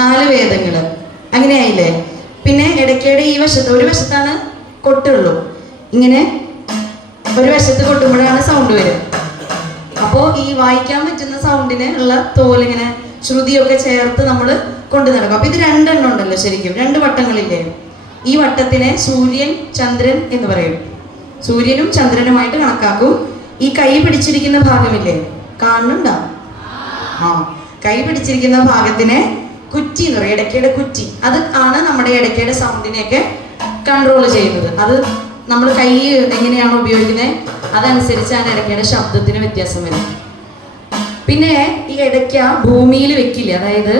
4 വേദങ്ങൾ അങ്ങനെയായില്ലേ. പിന്നെ ഇടയ്ക്കിടെ ഈ വശത്ത് ഒരു വശത്താണ് കൊട്ടുള്ളൂ. ഇങ്ങനെ ഒരു വശത്ത് കൊട്ടുമ്പോഴാണ് സൗണ്ട് വരും. അപ്പോൾ ഈ വായിക്കാൻ പറ്റുന്ന സൗണ്ടിന് ഉള്ള തോലിങ്ങനെ ശ്രുതിയൊക്കെ ചേർത്ത് നമ്മൾ കൊണ്ടു നടക്കും. അപ്പോൾ ഇത് 2 എണ്ണം ഉണ്ടല്ലോ, ശരിക്കും 2 വട്ടങ്ങളില്ലേ. ഈ വട്ടത്തിനെ സൂര്യൻ ചന്ദ്രൻ എന്ന് പറയും. സൂര്യനും ചന്ദ്രനുമായിട്ട് കണക്കാക്കും. ഈ കൈ പിടിച്ചിരിക്കുന്ന ഭാഗമില്ലേ, കാണുന്നുണ്ടോ? കൈ പിടിച്ചിരിക്കുന്ന ഭാഗത്തിനെ കുറ്റി എന്ന് പറയും, ഇടയ്ക്കയുടെ കുറ്റി. അത് ആണ് നമ്മുടെ ഇടയ്ക്കയുടെ സൗണ്ടിനെയൊക്കെ കൺട്രോൾ ചെയ്യുന്നത്. അത് നമ്മൾ കൈ എങ്ങനെയാണോ ഉപയോഗിക്കുന്നത് അതനുസരിച്ചാണ് ഇടയ്ക്കയുടെ ശബ്ദത്തിന് വ്യത്യാസം വരും. പിന്നെ ഈ ഇടയ്ക്ക ഭൂമിയിൽ വെക്കില്ല, അതായത്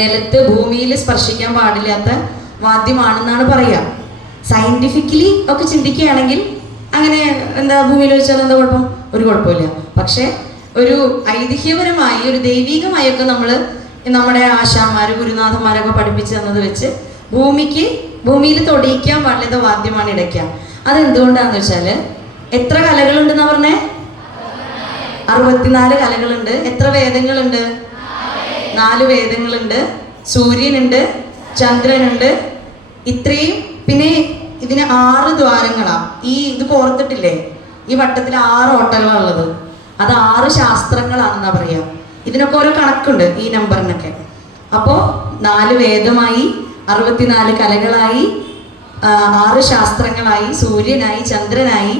നിലത്ത് ഭൂമിയിൽ സ്പർശിക്കാൻ പാടില്ലാത്ത വാദ്യമാണെന്നാണ് പറയുക. സയന്റിഫിക്കലി ഒക്കെ ചിന്തിക്കുകയാണെങ്കിൽ അങ്ങനെ എന്താ ഭൂമിയിൽ വെച്ചാൽ എന്താ കുഴപ്പം? ഒരു കുഴപ്പമില്ല. പക്ഷെ ഒരു ഐതിഹ്യപരമായി ഒരു ദൈവികമായൊക്കെ നമ്മൾ നമ്മുടെ ആശാന്മാർ ഗുരുനാഥന്മാരൊക്കെ പഠിപ്പിച്ചു തന്നത് വെച്ച് ഭൂമിയിൽ തൊടിയിക്കാൻ പാടില്ലാത്ത വാദ്യമാണ് ഇടയ്ക്ക. അതെന്തുകൊണ്ടാന്ന് വെച്ചാൽ എത്ര കലകളുണ്ടെന്നാ പറഞ്ഞേ? 64 കലകളുണ്ട്. എത്ര വേദങ്ങളുണ്ട്? 4 വേദങ്ങളുണ്ട്. സൂര്യനുണ്ട്, ചന്ദ്രനുണ്ട്, ഇത്രയും. പിന്നെ ഇതിന് 6 ദ്വാരങ്ങളാ. ഇത് കോർത്തിട്ടില്ലേ, ഈ വട്ടത്തിൽ 6 ഓട്ടകളാണ് ഉള്ളത്. അത് 6 ശാസ്ത്രങ്ങളാണെന്നാ പറയാ. ഇതിനൊക്കെ ഓരോ കണക്കുണ്ട് ഈ നമ്പറിനൊക്കെ. അപ്പോൾ 4 വേദമായി, 64 കലകളായി, 6 ശാസ്ത്രങ്ങളായി, സൂര്യനായി, ചന്ദ്രനായി.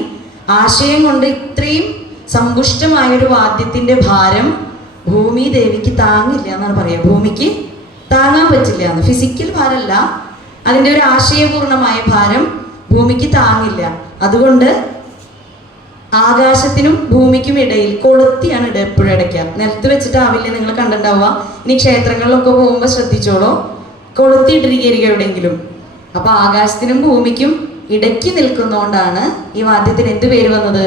ആശയം കൊണ്ട് ഇത്രയും സമ്പുഷ്ടമായൊരു വാദ്യത്തിന്റെ ഭാരം ഭൂമി ദേവിക്ക് താങ്ങില്ല എന്നാണ് പറയാ. ഭൂമിക്ക് താങ്ങാൻ പറ്റില്ല എന്ന്. ഫിസിക്കൽ ഭാരമല്ല, അതിൻ്റെ ഒരു ആശയപൂർണമായ ഭാരം ഭൂമിക്ക് താങ്ങില്ല. അതുകൊണ്ട് ആകാശത്തിനും ഭൂമിക്കും ഇടയിൽ കൊളുത്തിയാണ് എപ്പോഴും ഇടയ്ക്കുക. നിലത്ത് വെച്ചിട്ടാവില്ല, നിങ്ങൾ കണ്ടിട്ടുണ്ടാവുക. ഇനി ക്ഷേത്രങ്ങളിലൊക്കെ പോകുമ്പോൾ ശ്രദ്ധിച്ചോളൂ, കൊളുത്തിയിട്ടിരിക്കുക എവിടെയെങ്കിലും. അപ്പൊ ആകാശത്തിനും ഭൂമിക്കും ഇടയ്ക്ക് നിൽക്കുന്നതുകൊണ്ടാണ് ഈ വാദ്യത്തിന് എന്ത് പേര് വന്നത്?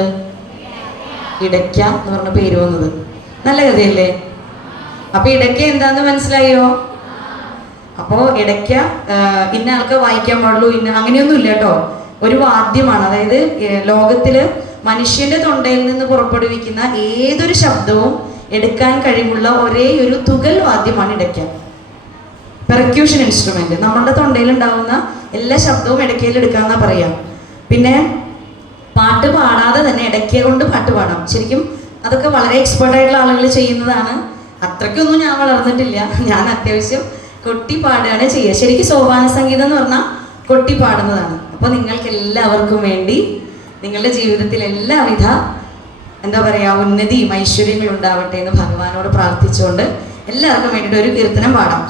ഇടയ്ക്ക എന്ന് പറഞ്ഞ പേര് വന്നത്. നല്ല കഥയല്ലേ? അപ്പൊ ഇടയ്ക്ക എന്താന്ന് മനസ്സിലായോ? അപ്പോൾ ഇടയ്ക്ക ഇന്ന ആൾക്ക് വായിക്കാൻ പാടുള്ളൂ, അങ്ങനെയൊന്നും ഇല്ല കേട്ടോ. ഒരു വാദ്യമാണ്. അതായത് ലോകത്തില് മനുഷ്യന്റെ തൊണ്ടയിൽ നിന്ന് പുറപ്പെടുവിക്കുന്ന ഏതൊരു ശബ്ദവും എടുക്കാൻ കഴിവുള്ള ഒരേ ഒരു തുകൽ വാദ്യമാണ് ഇടയ്ക്ക. Percussion instrument. നമ്മളുടെ തൊണ്ടയിൽ ഉണ്ടാവുന്ന എല്ലാ ശബ്ദവും ഇടയ്ക്കയിൽ എടുക്കാന്നാ പറയാം. പിന്നെ പാട്ട് പാടാതെ തന്നെ ഇടയ്ക്ക കൊണ്ട് പാട്ട് പാടാം. ശരിക്കും അതൊക്കെ വളരെ എക്സ്പേർട്ട് ആയിട്ടുള്ള ആളുകൾ ചെയ്യുന്നതാണ്. അത്രയ്ക്കൊന്നും ഞാൻ വളർന്നിട്ടില്ല. ഞാൻ അത്യാവശ്യം കൊട്ടി പാടുകയാണ് ചെയ്യുക. ശരിക്കും സോപാന സംഗീതം എന്ന് പറഞ്ഞാൽ കൊട്ടി പാടുന്നതാണ്. അപ്പോൾ നിങ്ങൾക്ക് എല്ലാവർക്കും വേണ്ടി നിങ്ങളുടെ ജീവിതത്തിൽ എല്ലാവിധ എന്താ പറയുക ഉന്നതിയും ഐശ്വര്യങ്ങളും ഉണ്ടാവട്ടെ എന്ന് ഭഗവാനോട് പ്രാർത്ഥിച്ചുകൊണ്ട് എല്ലാവർക്കും വേണ്ടിയിട്ട് ഒരു കീർത്തനം പാടാം.